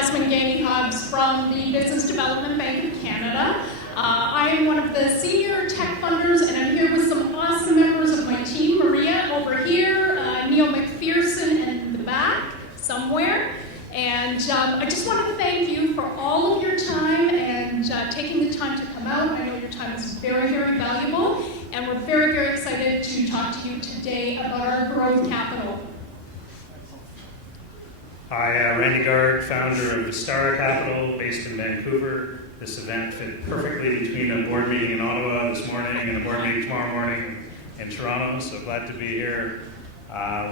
Jasmine Ganey-Hobbs from the Business Development Bank of Canada. I am one of the senior tech funders, and I'm here with some awesome members of my team. Maria over here, Neil McPherson in the back somewhere. And I just want to thank you for all of your time and taking the time to come out. I know your time is very, very valuable, and we're very, very excited to talk to you today about our growth capital. Hi, Randy Gard, founder of Vistara Capital, based in Vancouver. This event fit perfectly between a board meeting in Ottawa this morning and a board meeting tomorrow morning in Toronto, so glad to be here.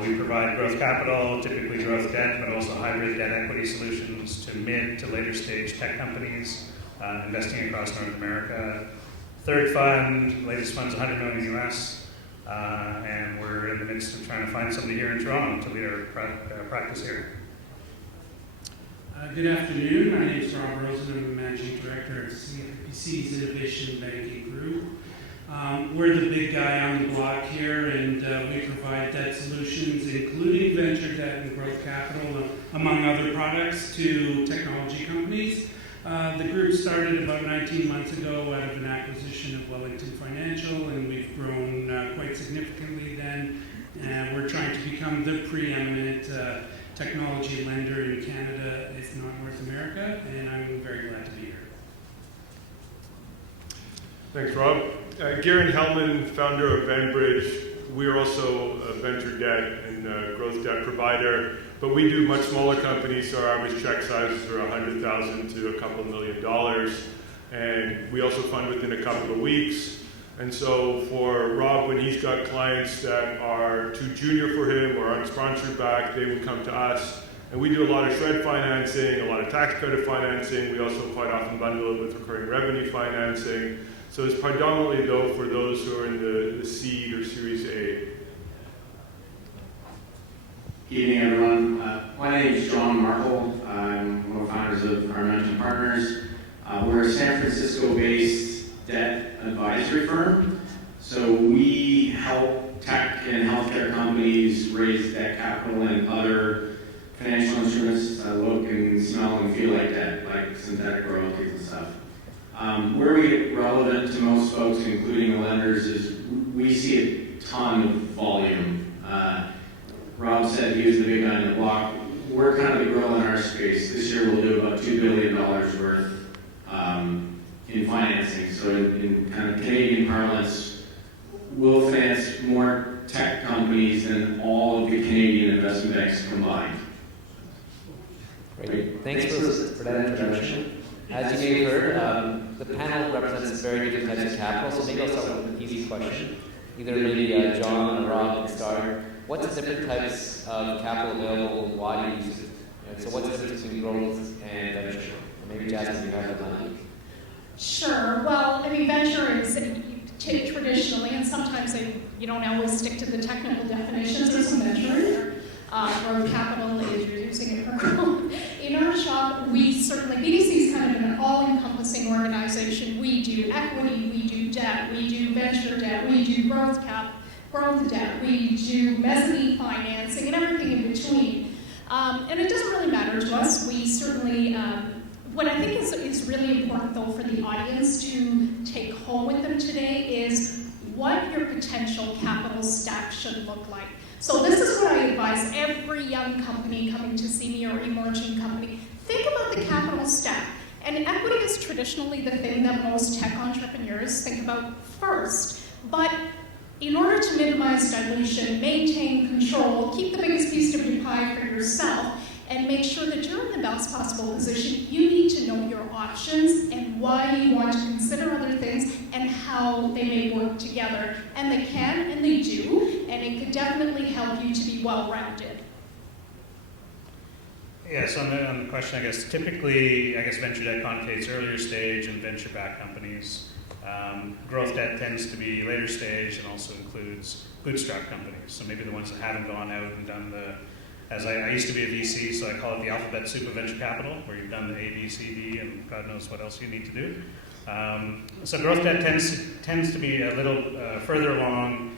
We provide growth capital, typically growth debt, but also hybrid debt equity solutions to mid to later stage tech companies investing across North America. Third fund, latest fund's $100 million US, and we're in the midst of trying to find somebody here in Toronto to lead our practice here. Good afternoon. My name is Rob Rosen. I'm the Managing Director of CIBC's Innovation Banking Group. We're the big guy on the block here, and we provide debt solutions, including venture debt and growth capital, among other products, to technology companies. The group started about 19 months ago out of an acquisition of Wellington Financial, and we've grown quite significantly then. And we're trying to become the preeminent technology lender in Canada, if not North America, and I'm very glad to be here. Thanks, Rob. Garen Hellman, founder of Venbridge. We are also a venture debt and growth debt provider, but we do much smaller companies, so our average check sizes are $100,000 to a couple $1 million. And we also fund within a couple of weeks. And so for Rob, when he's got clients that are too junior for him or aren't sponsored back, they would come to us. And we do a lot of shred financing, a lot of tax credit financing. We also quite often bundle it with recurring revenue financing. So it's predominantly, though, for those who are in the seed or Series A. Good evening, everyone. My name is John Markle. I'm one of the founders of Armentum Partners. We're a San Francisco-based debt advisory firm. So we help tech and healthcare companies raise debt capital and other financial instruments that look and smell and feel like debt, like synthetic royalties and stuff. Where we get relevant to most folks, including the lenders, is we see a ton of volume. Rob said he was the big guy on the block. We're kind of the girl in our space. This year we'll do about $2 billion worth in financing. So in kind of Canadian parlance, we'll finance more tech companies than all of the Canadian investment banks combined. Great. Thanks for that introduction. As you may have heard, the panel represents very different types of capital, so maybe I'll start with an easy question. Either maybe John or Rob can start. What's the different types of capital available and why do you use it? So what's the difference between growth and venture? Or maybe Jasmine, you have the money. Sure. Well, I mean, venture is traditionally, and sometimes you don't always stick to the technical definitions. There's some venture. Growth capital is you're using it for growth. In our shop, we certainly, BDC is kind of an all-encompassing organization. We do equity, we do debt, we do venture debt, we do growth debt, we do mezzanine financing, and everything in between. And it doesn't really matter to us. We certainly, what I think is really important, though, for the audience to take home with them today is what your potential capital stack should look like. So this is what I advise every young company coming to see me or emerging company. Think about the capital stack. And equity is traditionally the thing that most tech entrepreneurs think about first. But in order to minimize dilution, maintain control, keep the biggest piece of your pie for yourself, and make sure that you're in the best possible position, you need to know your options and why you want to consider other things and how they may work together. And they can and they do, and it could definitely help you to be well-rounded. Yeah, so on the question, I guess, typically, venture debt contemplates earlier stage and venture-backed companies. Growth debt tends to be later stage and also includes bootstrap companies. So maybe the ones that haven't gone out and done as I used to be a VC, so I call it the alphabet soup of venture capital, where you've done the A, B, C, D, and God knows what else you need to do. So growth debt tends to be a little further along,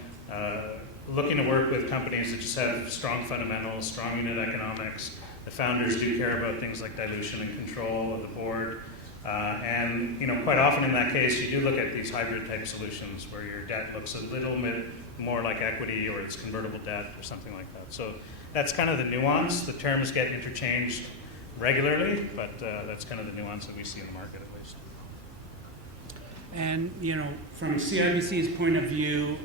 looking to work with companies that just have strong fundamentals, strong unit economics, the founders do care about things like dilution and control of the board. And quite often in that case, you do look at these hybrid type solutions where your debt looks a little bit more like equity, or it's convertible debt or something like that. So that's kind of the nuance. The terms get interchanged regularly, but that's kind of the nuance that we see in the market at least. And, from CIBC's point of view,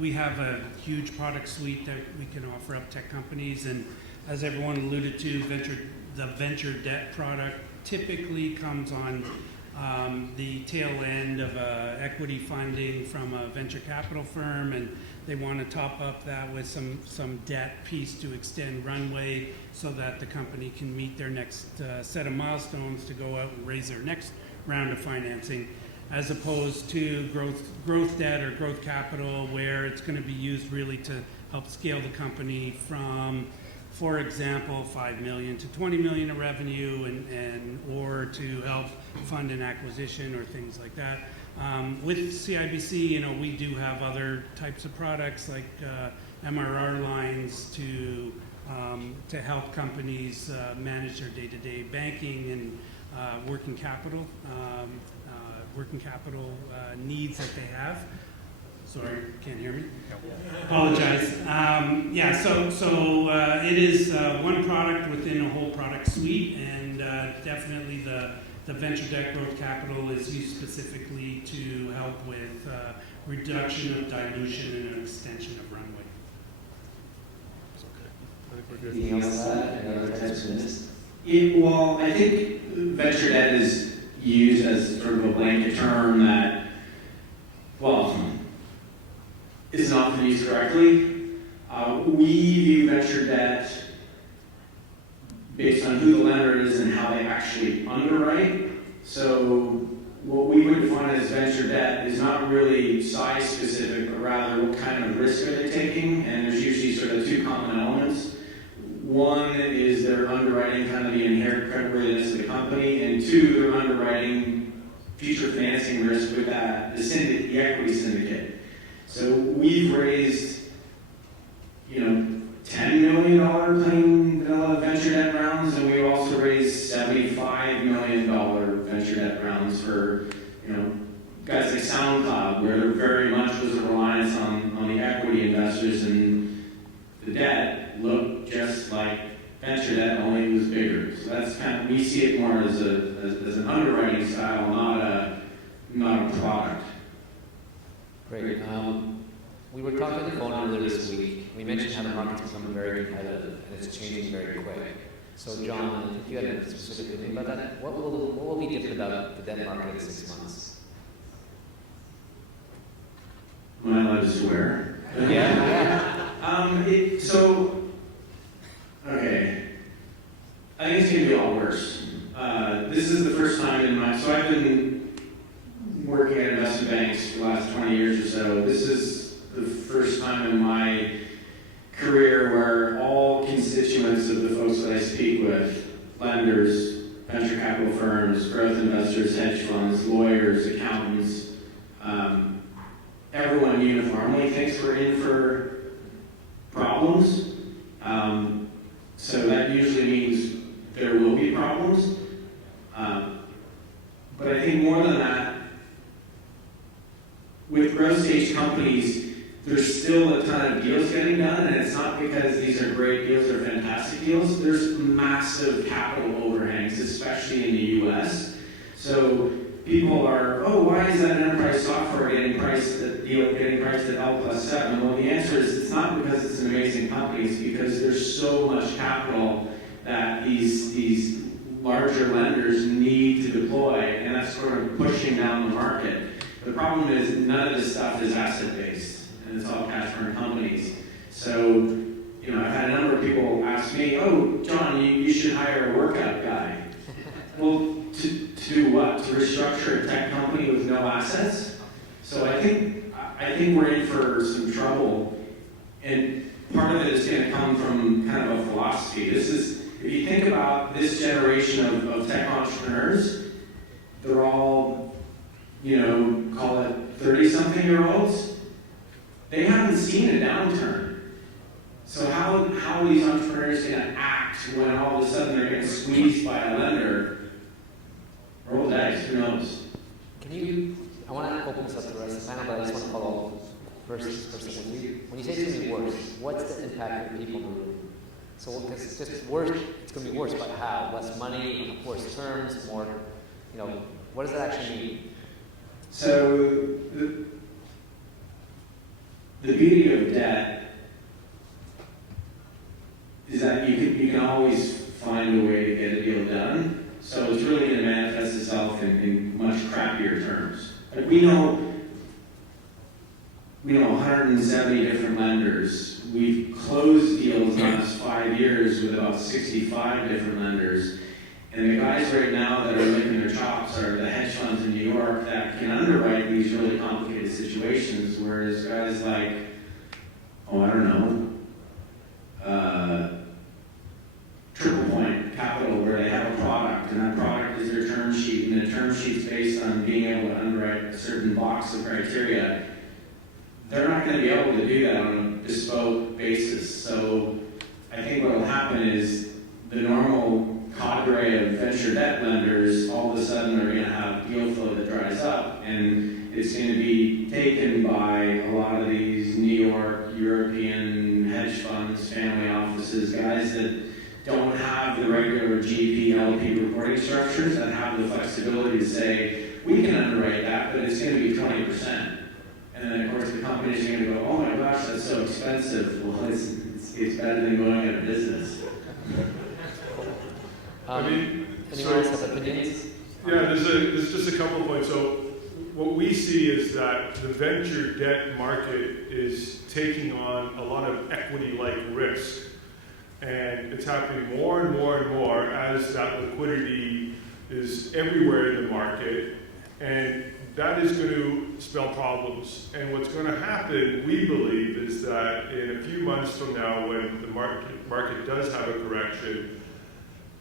we have a huge product suite that we can offer up tech companies. And as everyone alluded to, the venture debt product typically comes on the tail end of equity funding from a venture capital firm, and they want to top up that with some debt piece to extend runway so that the company can meet their next set of milestones to go out and raise their next round of financing, as opposed to growth debt or growth capital, where it's going to be used really to help scale the company from, for example, 5 million to 20 million of revenue, or to help fund an acquisition or things like that. With CIBC, we do have other types of products like MRR lines to help companies manage their day-to-day banking and working capital needs that they have. Sorry, can't hear me? Apologize. So it is one product within a whole product suite, and definitely the venture debt growth capital is used specifically to help with reduction of dilution and an extension of runway. Anything else to add? Any other types of business? Well, I think venture debt is used as sort of a blanket term that, is not often used correctly. We view venture debt based on who the lender is and how they actually underwrite. So what we would define as venture debt is not really size specific, but rather what kind of risk are they taking, and there's usually sort of two common elements. One is they're underwriting kind of the inherent creditworthiness of the company, and two, they're underwriting future financing risk with the equity syndicate. So we've raised, $10 million plain vanilla venture debt rounds, and we've also raised $75 million venture debt rounds for, guys like SoundCloud, where there very much was a reliance on the equity investors, and the debt looked just like venture debt, only it was bigger. So that's we see it more as an underwriting style, not a product. Great. We were talking on the phone earlier this week. We mentioned how the market's become very competitive and it's changing very quick. So, John, I think you had a specific opinion about that. What will be different about the debt market in 6 months? Am I allowed to swear? Yeah. Okay. I think it's going to be a lot worse. This is the first time so I've been working at investment banks for the last 20 years or so. This is the first time in my career where all constituents of the folks that I speak with, lenders, venture capital firms, growth investors, hedge funds, lawyers, accountants, everyone uniformly thinks we're in for problems. So that usually means there will be problems. But I think more than that, with growth stage companies, there's still a ton of deals getting done, and it's not because these are great deals or fantastic deals. There's massive capital overhangs, especially in the US. So people are, why is that enterprise software getting priced at L+7? Well, the answer is it's not because it's an amazing company, it's because there's so much capital that these larger lenders need to deploy, and that's sort of pushing down the market. The problem is none of this stuff is asset-based, and it's all cash burn companies. So, I've had a number of people ask me, John, you should hire a workout guy. Well, to do what? To restructure a tech company with no assets? So I think we're in for some trouble, and part of it is going to come from kind of a philosophy. If you think about this generation of tech entrepreneurs, they're all, call it 30-something-year-olds. They haven't seen a downturn. So how are these entrepreneurs going to act when all of a sudden they're getting squeezed by a lender, roll the dice, who knows? I want to open this up to the rest of the panel, but I just want to follow up first. When you say it's going to be worse, what's the impact on people in the room? So, because it's just worse, it's going to be worse, but how? Less money, worse terms, more, what does that actually mean? So, the beauty of debt is that you can always find a way to get a deal done. So it's really going to manifest itself in much crappier terms. Like we know 170 different lenders. We've closed deals in the last 5 years with about 65 different lenders. And the guys right now that are licking their chops are the hedge funds in New York that can underwrite these really complicated situations, whereas guys like, Triple Point Capital, where they have a product, and that product is their term sheet, and the term sheet's based on being able to underwrite a certain box of criteria, they're not going to be able to do that on a bespoke basis. So I think what will happen is the normal cadre of venture debt lenders all of a sudden are going to have deal flow that dries up, and it's going to be taken by a lot of these New York, European hedge funds, family offices, guys that don't have the regular GP, LP reporting structures that have the flexibility to say, we can underwrite that, but it's going to be 20%. And then, of course, the companies are going to go, oh my gosh, that's so expensive. Well, it's better than going out of business. Anyone else have opinions? Yeah, there's just a couple of points. So what we see is that the venture debt market is taking on a lot of equity-like risk. And it's happening more and more and more as that liquidity is everywhere in the market. And that is going to spell problems. And what's going to happen, we believe, is that in a few months from now, when the market does have a correction,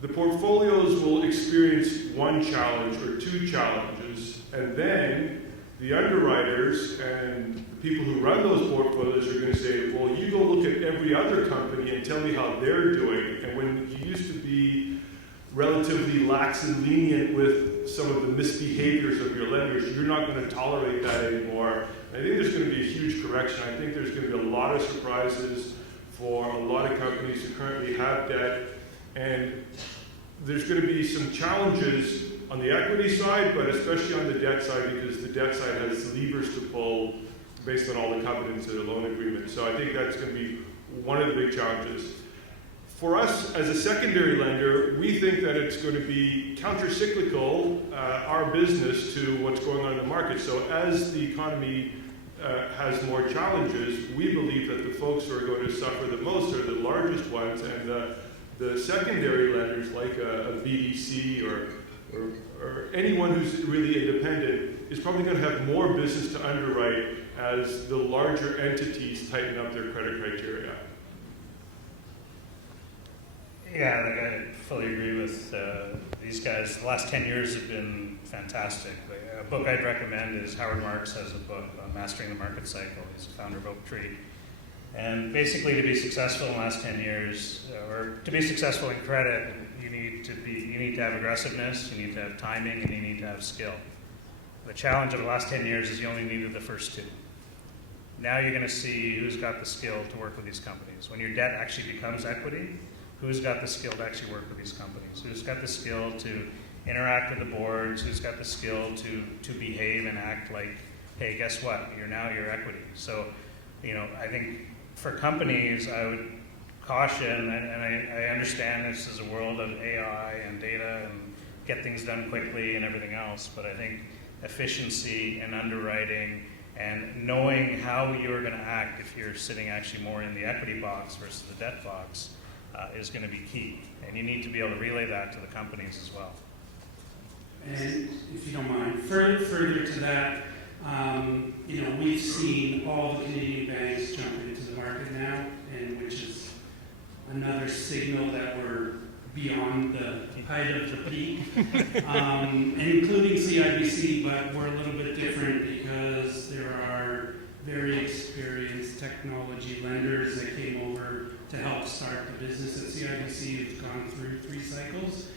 the portfolios will experience one challenge or two challenges, and then the underwriters and the people who run those portfolios are going to say, well, you go look at every other company and tell me how they're doing. And when you used to be relatively lax and lenient with some of the misbehaviors of your lenders, you're not going to tolerate that anymore. I think there's going to be a huge correction. I think there's going to be a lot of surprises for a lot of companies who currently have debt. And there's going to be some challenges on the equity side, but especially on the debt side, because the debt side has levers to pull based on all the covenants of the loan agreement. So I think that's going to be one of the big challenges. For us, as a secondary lender, we think that it's going to be counter-cyclical, our business, to what's going on in the market. So as the economy has more challenges, we believe that the folks who are going to suffer the most are the largest ones, and the secondary lenders like a BDC or anyone who's really independent is probably going to have more business to underwrite as the larger entities tighten up their credit criteria. Yeah, I fully agree with these guys. The last 10 years have been fantastic. A book I'd recommend is Howard Marks has a book on Mastering the Market Cycle. He's the founder of Oaktree. And basically, to be successful in the last 10 years, or to be successful in credit, you need to have aggressiveness, you need to have timing, and you need to have skill. The challenge of the last 10 years is you only needed the first two. Now you're going to see who's got the skill to work with these companies. When your debt actually becomes equity, who's got the skill to actually work with these companies? Who's got the skill to interact with the boards? Who's got the skill to behave and act like, hey, guess what? You're now your equity. So, I think for companies, I would caution, and I understand this is a world of AI and data and get things done quickly and everything else, but I think efficiency and underwriting and knowing how you're going to act if you're sitting actually more in the equity box versus the debt box is going to be key. And you need to be able to relay that to the companies as well. And if you don't mind, further to that, we've seen all the Canadian banks jump into the market now, and which is another signal that we're beyond the height of the peak, and including CIBC, but we're a little bit different because there are very experienced technology lenders that came over to to help start the business at CIBC has gone through 3 cycles,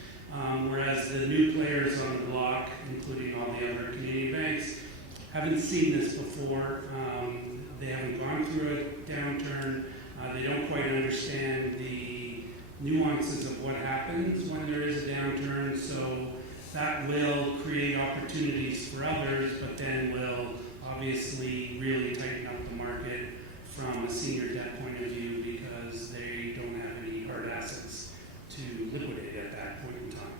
whereas the new players on the block, including all the other Canadian banks, haven't seen this before. They haven't gone through a downturn. They don't quite understand the nuances of what happens when there is a downturn, so that will create opportunities for others, but then will obviously really tighten up the market from a senior debt point of view because they don't have any hard assets to liquidate at that point in time.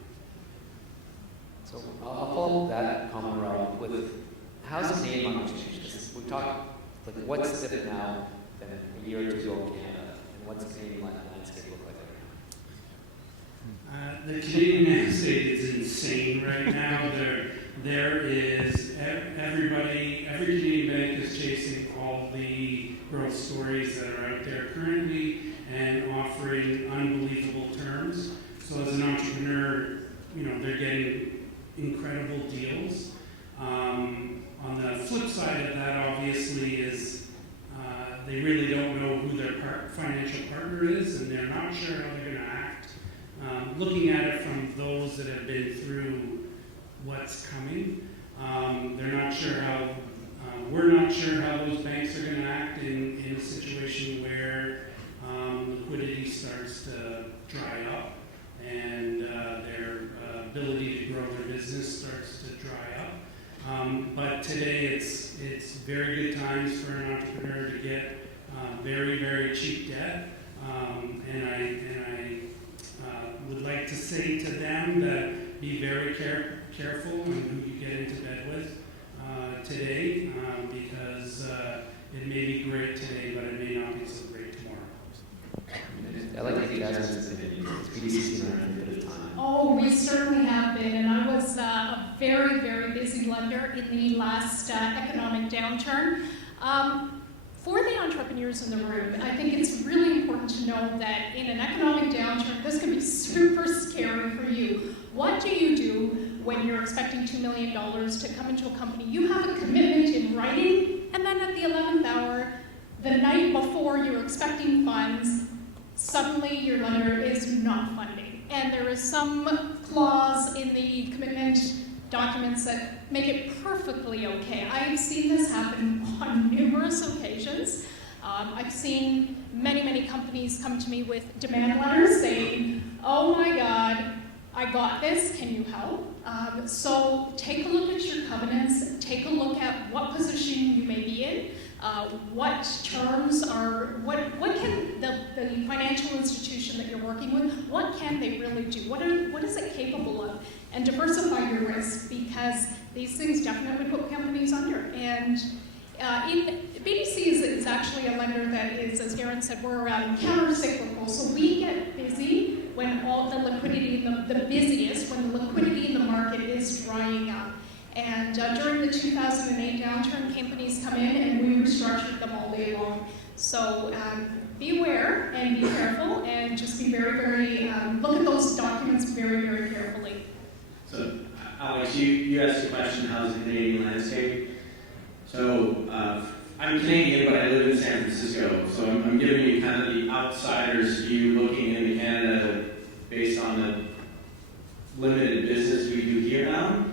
So I'll follow that comment, Rob, with how's the Canadian market changed? We talked, like, what's different now than a year or two ago in Canada, and what's the Canadian landscape look like right now? The Canadian landscape is insane right now. There is every Canadian bank is chasing all the growth stories that are out there currently and offering unbelievable terms. So as an entrepreneur, they're getting incredible deals. On the flip side of that, obviously, is they really don't know who their financial partner is, and they're not sure how they're going to act. Looking at it from those that have been through what's coming, they're not sure how. We're not sure how those banks are going to act in a situation where liquidity starts to dry up and their ability to grow their business starts to dry up. But today it's very good times for an entrepreneur to get very, very cheap debt. And I would like to say to them that be very careful on who you get into bed with today, because it may be great today, but it may not be so great tomorrow. I like to get Jasmine's opinion. BDC's been around for a bit of time. Oh, we certainly have been, and I was a very, very busy lender in the last economic downturn. For the entrepreneurs in the room, I think it's really important to know that in an economic downturn, this can be super scary for you. What do you do when you're expecting $2 million to come into a company? You have a commitment in writing, and then at the 11th hour, the night before you're expecting funds, suddenly your lender is not funding. And there is some clause in the commitment documents that make it perfectly okay. I've seen this happen on numerous occasions. I've seen many companies come to me with demand letters saying, oh my God, I got this, can you help? So take a look at your covenants, take a look at what position you may be in, what terms are, what can the financial institution that you're working with, what can they really do? What is it capable of? And diversify your risk, because these things definitely put companies under. And in BDC is actually a lender that is, as Garen said, we're counter-cyclical. So we get busy when all the liquidity, the busiest, when the liquidity in the market is drying up. And during the 2008 downturn, companies come in and we restructured them all day long. So be aware and be careful, and just be very, look at those documents very carefully. So, Alex, you asked the question, how's the Canadian landscape? So, I'm Canadian, but I live in San Francisco, so I'm giving you kind of the outsider's view looking into Canada based on the limited business we do here now.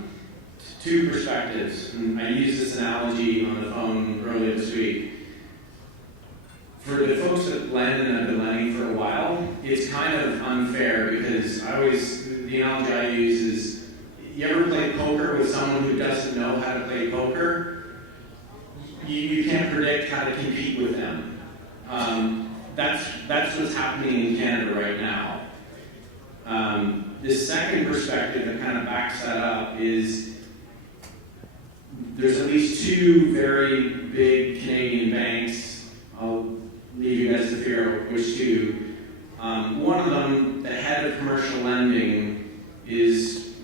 2 perspectives, and I used this analogy on the phone earlier this week. For the folks that lend and have been lending for a while, it's kind of unfair because the analogy I use is, you ever play poker with someone who doesn't know how to play poker? You can't predict how to compete with them. That's what's happening in Canada right now. The second perspective that kind of backs that up is there's at least 2 very big Canadian banks. I'll leave you guys to figure out which 2. One of them, the head of commercial lending, is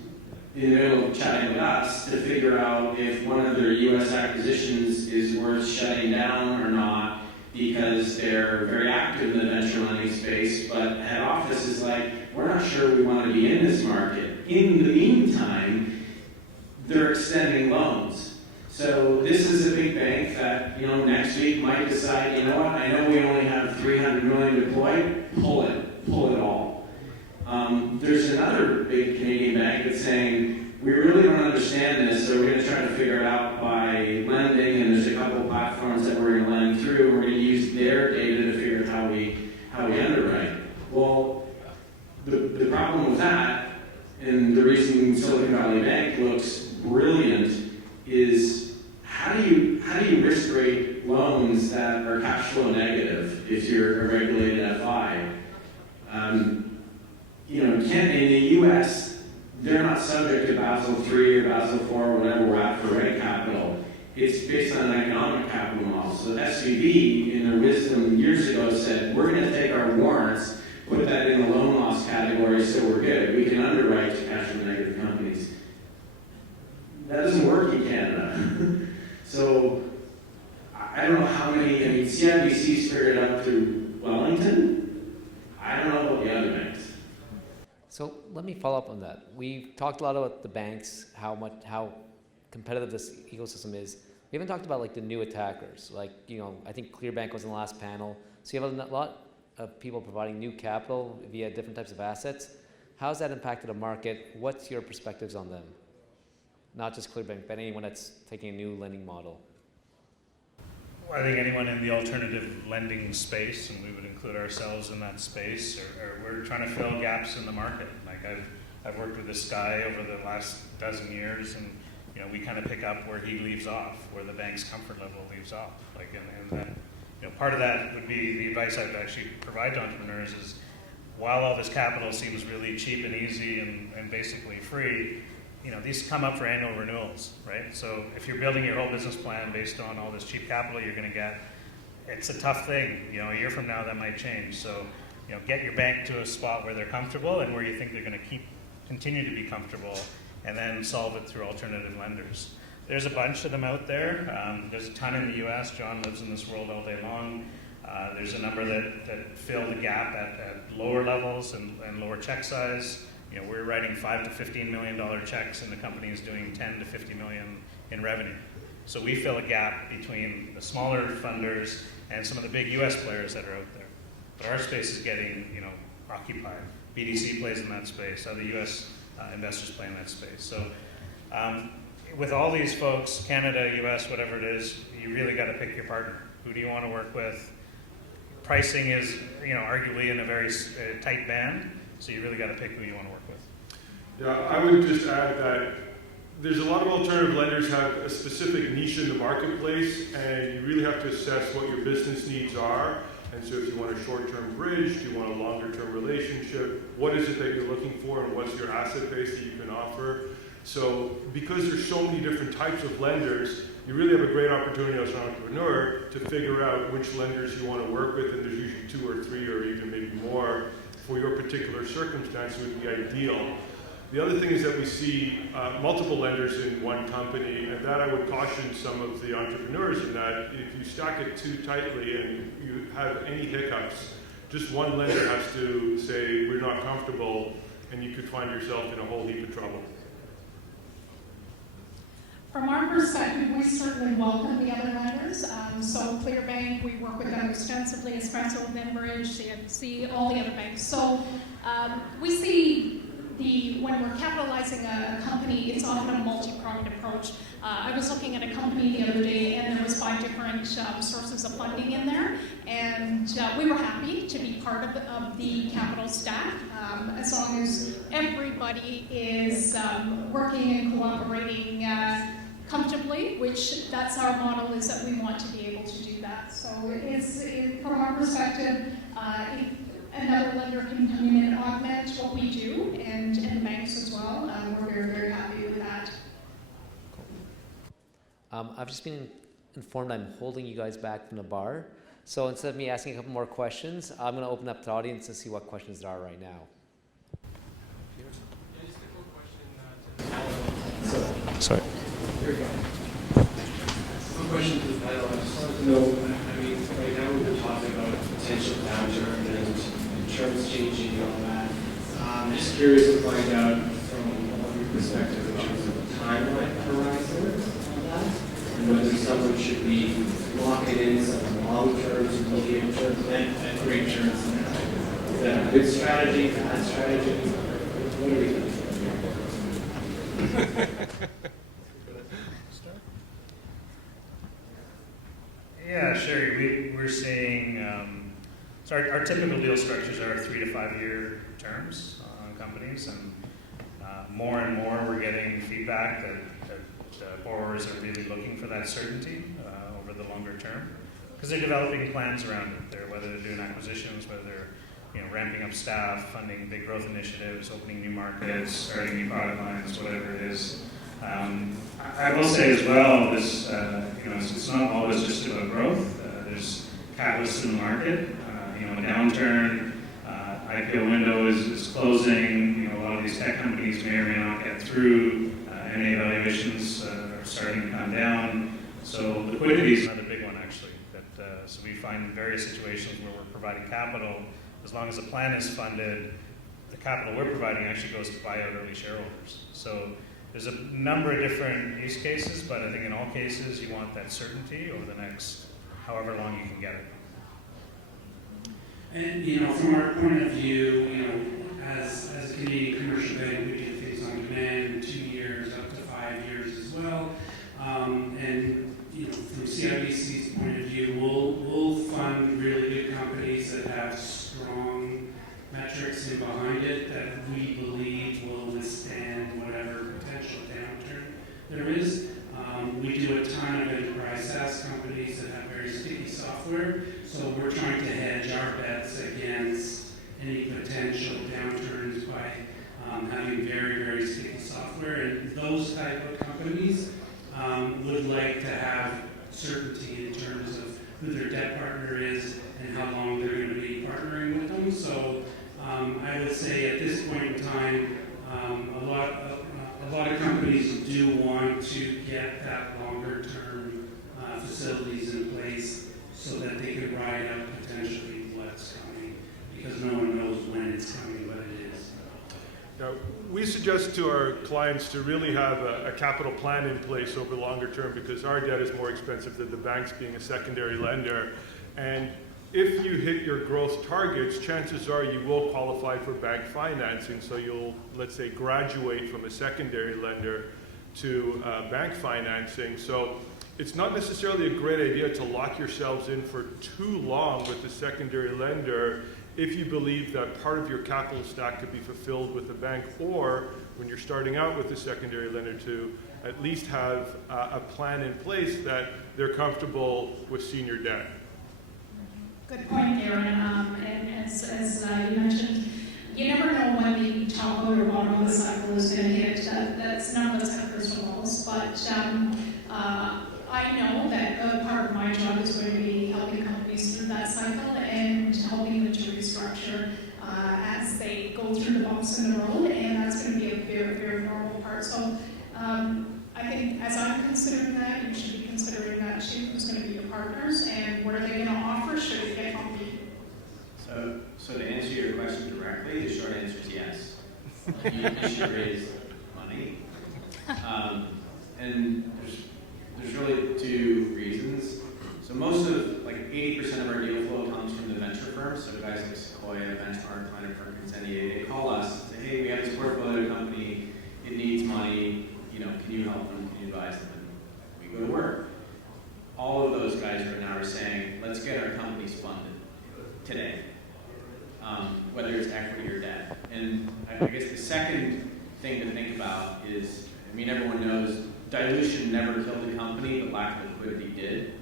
in the middle of chatting with us to figure out if one of their U.S. acquisitions is worth shutting down or not, because they're very active in the venture lending space, but head office is like, we're not sure we want to be in this market. In the meantime, they're extending loans. So this is a big bank that, next week might decide, I know we only have $300 million deployed, pull it all. There's another big Canadian bank that's saying, we really don't understand this, so we're going to try to figure it out by lending, and there's a couple of platforms that we're going to lend through. We're going to use their data to figure out how we underwrite. Well, the problem with that, and the reason Silicon Valley Bank looks brilliant, is how do you risk rate loans that are cash flow negative if you're a regulated FI? In the U.S., they're not subject to Basel III or Basel IV or whatever we're at for reg capital. It's based on an economic capital model. So SVB, in their wisdom years ago, said, we're going to take our warrants, put that in the loan loss category so we're good. We can underwrite to cash flow negative companies. That doesn't work in Canada. So I don't know how many, CIBC's figured it out through Wellington. I don't know about the other banks. So let me follow up on that. We've talked a lot about the banks, how competitive this ecosystem is. We haven't talked about like the new attackers. I think Clearbank was in the last panel. So you have a lot of people providing new capital via different types of assets. How's that impacted the market? What's your perspectives on them? Not just Clearbank, but anyone that's taking a new lending model. Well, I think anyone in the alternative lending space, and we would include ourselves in that space, or we're trying to fill gaps in the market. Like I've worked with this guy over the last dozen years, and we kind of pick up where he leaves off, where the bank's comfort level leaves off. And that, part of that would be the advice I'd actually provide to entrepreneurs is, while all this capital seems really cheap and easy and basically free, these come up for annual renewals, right? So if you're building your whole business plan based on all this cheap capital you're going to get, it's a tough thing. A year from now that might change. So, get your bank to a spot where they're comfortable and where you think they're going to continue to be comfortable, and then solve it through alternative lenders. There's a bunch of them out there. There's a ton in the U.S. John lives in this world all day long. There's a number that fill the gap at lower levels and lower check size. We're writing $5 to $15 million checks, and the company is doing 10 to 50 million in revenue. So we fill a gap between the smaller funders and some of the big U.S. players that are out there. But our space is getting, occupied. BDC plays in that space. Other U.S. Investors play in that space. So with all these folks, Canada, U.S., whatever it is, you really got to pick your partner. Who do you want to work with? Pricing is, arguably in a very tight band. So you really got to pick who you want to work with. Yeah, I would just add that there's a lot of alternative lenders have a specific niche in the marketplace, and you really have to assess what your business needs are. And so if you want a short-term bridge, do you want a longer-term relationship? What is it that you're looking for, and what's your asset base that you can offer? So because there's so many different types of lenders, you really have a great opportunity as an entrepreneur to figure out which lenders you want to work with, and there's usually 2 or 3 or even maybe more for your particular circumstance would be ideal. The other thing is that we see multiple lenders in one company, and that I would caution some of the entrepreneurs in that if you stack it too tightly and you have any hiccups, just one lender has to say, we're not comfortable, and you could find yourself in a whole heap of trouble. From our perspective, we certainly welcome the other lenders. So Clearbank, we work with them extensively, Espresso, Venbridge, CIBC, all the other banks. So we see when we're capitalizing a company, it's often a multi-pronged approach. I was looking at a company the other day, and there was 5 different sources of funding in there, and we were happy to be part of the capital stack, as long as everybody is working and cooperating comfortably, which that's our model, is that we want to be able to do that. So from our perspective, if another lender can come in and augment what we do, and the banks as well, we're very, very happy with that. I've just been informed I'm holding you guys back from the bar. So instead of me asking a couple more questions, I'm going to open up to the audience and see what questions there are right now. Just a quick question Sorry. Here we go. Quick question to the panel. I just wanted to know, right now we've been talking about potential downturn and insurance changing and all that. I'm just curious to find out from your perspective in terms of the timeline horizon on that, and whether someone should be locking in some long-term, medium-term, and great terms. Is that a good strategy, bad strategy? What do we think? Yeah, sure. We're seeing, so our typical deal structures are 3 to 5 year terms on companies, and more and more we're getting feedback that borrowers are really looking for that certainty over the longer term, because they're developing plans around it. Whether they're doing acquisitions, whether they're ramping up staff, funding big growth initiatives, opening new markets, starting new product lines, whatever it is. I will say as well, this it's not always just about growth. There's catalysts in the market. A downturn, IPO window is closing. A lot of these tech companies may or may not get through. M&A valuations are starting to come down. So liquidity is another big one, actually. So we find various situations where we're providing capital. As long as the plan is funded, the capital we're providing actually goes to buy out early shareholders. So there's a number of different use cases, but I think in all cases you want that certainty over the next however long you can get it. And from our point of view, as a Canadian commercial bank, we do things on demand in 2 years, up to 5 years as well. And from CIBC's point of view, we'll fund really good companies that have strong metrics in behind it that we believe will withstand whatever potential downturn there is. We do a ton of enterprise SaaS companies that have very sticky software, so we're trying to hedge our bets against any potential downturns by having very, very sticky software. And those type of companies would like to have certainty in terms of who their debt partner is and how long they're going to be partnering with them. So I would say at this point in time, a lot of companies do want to get that longer term facilities in place so that they can ride out potentially what's coming, because no one knows when it's coming, but it is. Now, we suggest to our clients to really have a capital plan in place over longer term, because our debt is more expensive than the banks being a secondary lender. And if you hit your growth targets, chances are you will qualify for bank financing. So you'll, let's say, graduate from a secondary lender to bank financing. So it's not necessarily a great idea to lock yourselves in for too long with the secondary lender if you believe that part of your capital stack could be fulfilled with the bank, or when you're starting out with the secondary lender, to at least have a plan in place that they're comfortable with senior debt. Good point, Aaron. And as you mentioned, you never know when the top or bottom of the cycle is going to hit. That's none of us have crystal balls, but I know that part of my job is going to be helping companies through that cycle and helping them to restructure as they go through the bumps in the road, and that's going to be a very, very normal part. So I think as I'm considering that, you should be considering that too. Who's going to be your partners and what are they going to offer should it get bumpy? So to answer your question directly, the short answer is yes. You should raise money. And there's really two reasons. So most of, like 80% of our deal flow comes from the venture firms. So guys like Sequoia, Benchmark, Planet Perkins, NEA, they call us and say, hey, we have this portfolio company, it needs money, can you help them, can you advise them? And we go to work. All of those guys right now are saying, let's get our companies funded today, whether it's equity or debt. And I guess the second thing to think about is, everyone knows dilution never killed a company, but lack of liquidity did.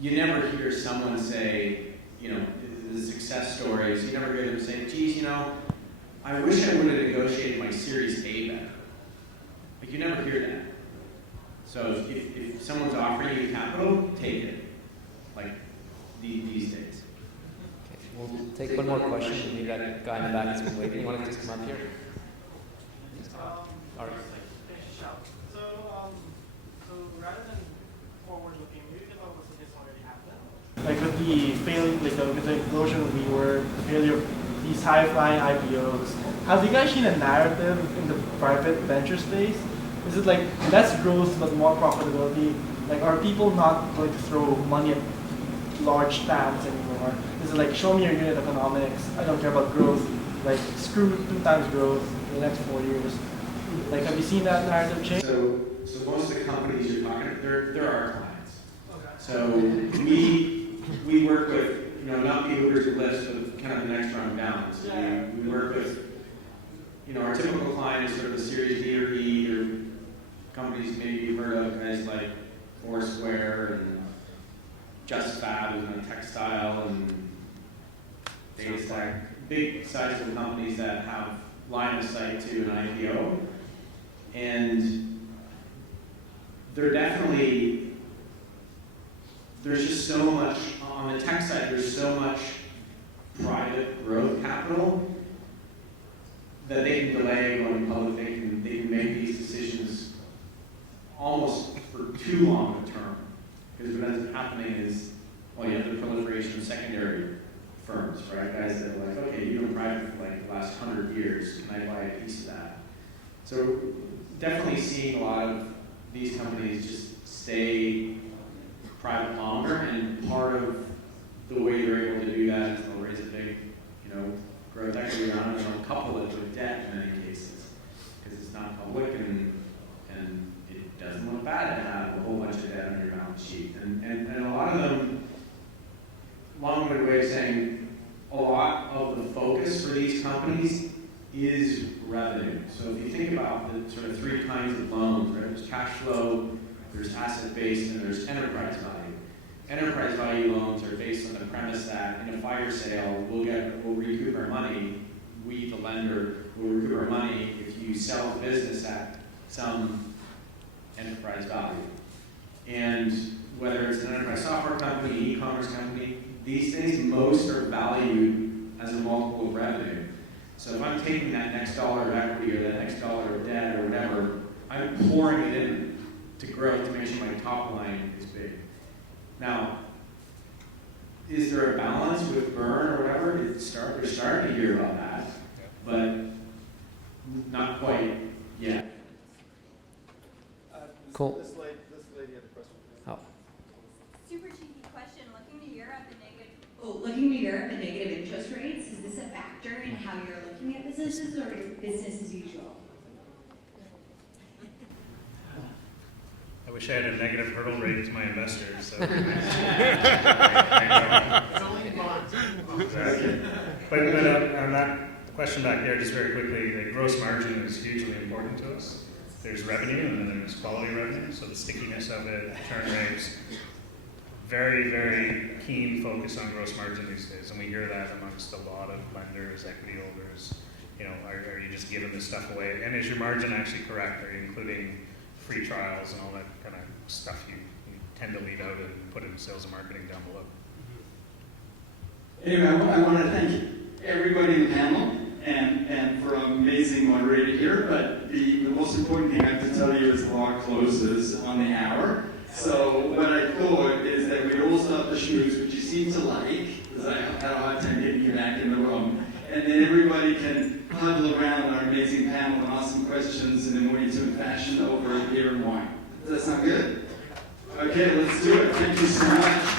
You never hear someone say, the success stories, you never hear them say, geez, I wish I would have negotiated my Series A better. Like, you never hear that. So if someone's offering you capital, take it. Like these days. Okay, we'll take one more question. Maybe that guy in the back has been waiting. You want to just come up here? All right. So rather than forward-looking, maybe the focus of this already happened. Like with the implosion of WeWork, the failure of these high-flying IPOs, have you guys seen a narrative in the private venture space Is it like less growth but more profitability? Like, are people not going to throw money at large TAMs anymore? Is it like, show me your unit economics, I don't care about growth, like screw 2 times growth in the next 4 years? Like, have you seen that narrative change? So most of the companies you're talking to, they're our clients. Okay. So we work with, not the Ubers or Lyfts, but kind of the next round down. So we work with, our typical client is sort of the Series D or E, or companies maybe you've heard of, guys like Foursquare and Just Fab, who's in textile and data stack, big sizable companies that have line of sight to an IPO. And they're definitely, there's just so much, on the tech side, there's so much private growth capital that they can delay going public. They can make these decisions almost for too long a term. Because what ends up happening is, well, you have the proliferation of secondary firms, right? Guys that are like, okay, you've been private for like the last 100 years, can I buy a piece of that? So definitely seeing a lot of these companies just stay private longer, and part of the way they're able to do that is they'll raise a big, growth equity round, and they'll couple it with debt in many cases, because it's not public and it doesn't look bad to have a whole bunch of debt on your balance sheet. And a lot of them, long-winded way of saying, a lot of the focus for these companies is revenue. So if you think about the sort of 3 kinds of loans, right? There's cash flow, there's asset-based, and there's enterprise value. Enterprise value loans are based on the premise that in a fire sale, we'll recoup our money. We, the lender, will recoup our money if you sell the business at some enterprise value. And whether it's an enterprise software company, e-commerce company, these days most are valued as a multiple of revenue. So if I'm taking that next dollar of equity or that next dollar of debt or whatever, I'm pouring it in to grow to make sure my top line is big. Now, is there a balance with burn or whatever? They're starting to hear about that, but not quite yet. Cool. This lady had a question. Oh. Super cheeky question. Looking to Europe and negative interest rates, is this a factor in how you're looking at businesses, or is it business as usual? I wish I had a negative hurdle rate to my investors. So. Exactly. But on that question back there, just very quickly, the gross margin is hugely important to us. There's revenue, and then there's quality revenue, so the stickiness of it, churn rates. Very, very keen focus on gross margin these days, and we hear that amongst a lot of lenders, equity holders. Are you just giving this stuff away? And is your margin actually correct? Are you including free trials and all that kind of stuff you tend to leave out and put in sales and marketing down below? Anyway, I want to thank everybody in the panel and for an amazing moderator here, but the most important thing I have to tell you is the law closes on the hour. So what I thought is that we'd all start the schmooze, which you seem to like, because I had a hard time getting you back in the room, and then everybody can huddle around our amazing panel and ask some questions in a more intimate fashion over beer and wine. Does that sound good? Okay, let's do it. Thank you so much.